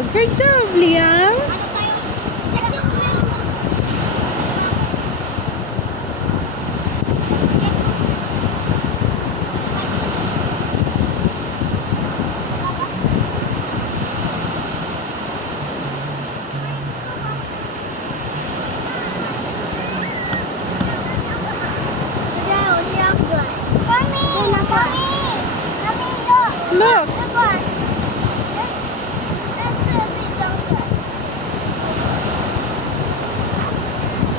Wow! Good job, Liam! Look!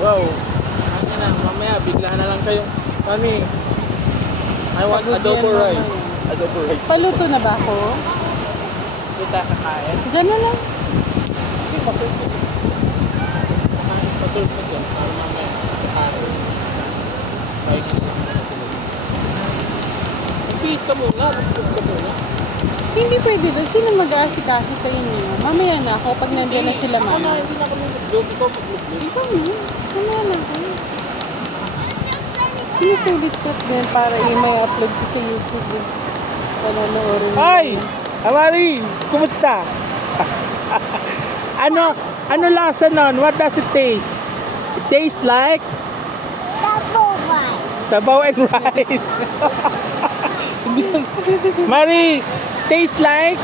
Wow. Ano na, mamaya bigla na lang kayo. Mami, I want Pagod adobo yan, Mama. rice. Adobo rice. Paluto na ba ako? Kita kakain. Diyan na lang. Hindi, paserve ko. Paserve ko dyan. Para mamaya kakain. Pahingi na lang muna sila. Mag-feast ka muna. Mag-feast ka muna. Hindi pwede doon. Sino mag-aasikaso sa inyo? Mamaya na ako pag nandiyan na sila, Ako na, Mama. hindi na kami mag-vlog. Ikaw mag-vlog. Ikaw na. Mamaya na ako. Sinusulit ko din para may upload ko sa YouTube. Panonoorin mo. Hi! Amari! Kumusta? Ano lasa nun? What does it taste? It tastes like sabaw and rice. Mari, tastes like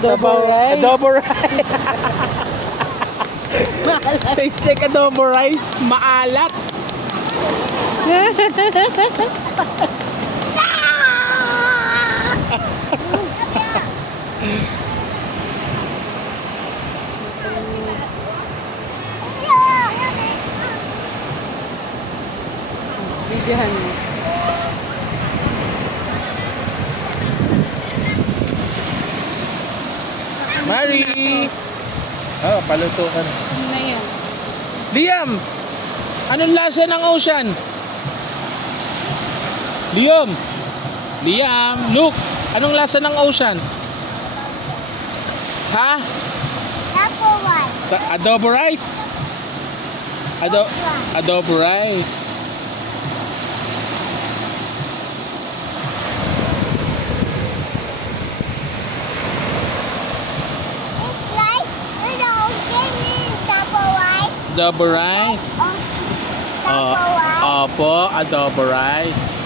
Adobo rice. Adobo rice. Tastes like adobo rice. Maalat. Videohan mo. Mari! Oh, paluto ka na. Ano na yan? Liam! Anong lasa ng ocean? Liam! Liam! Look! Anong lasa ng ocean? Ha? Sa adobo rice? Adobo rice. Adobo rice? Opo, adobo rice.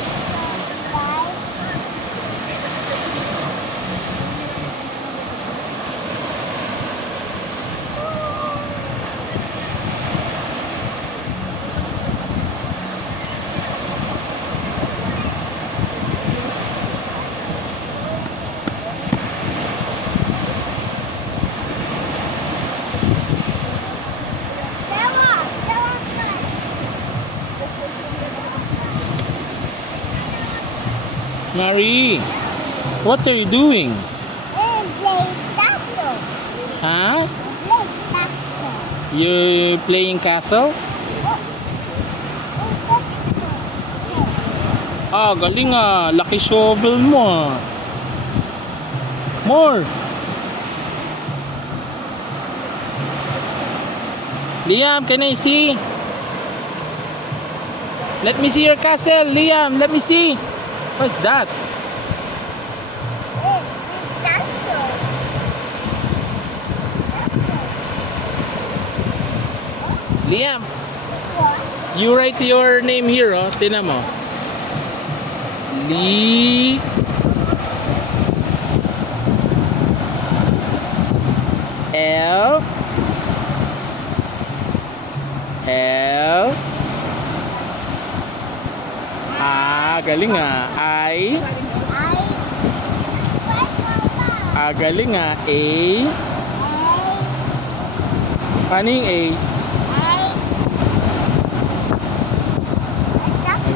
Marie, what are you doing? Huh? You playing castle? Ah, galing ah. Laki shovel mo ah. More. Liam, can I see? Let me see your castle, Liam. Let me see. What's that? Liam, you write your name here, oh. Tingnan mo. Li L L galing ah. Galing ah. A. Paano yung A?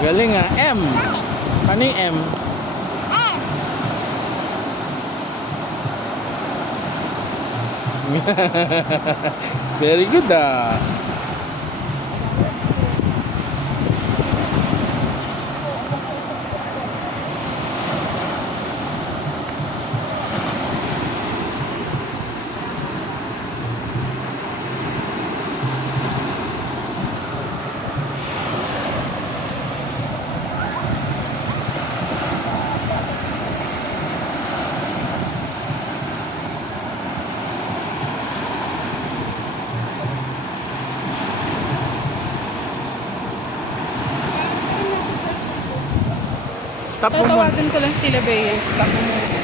Galing ah. M. Paano yung M? Very good ah. Stop mo muna. Tatawagan ko lang sila, Bea. Stop mo muna.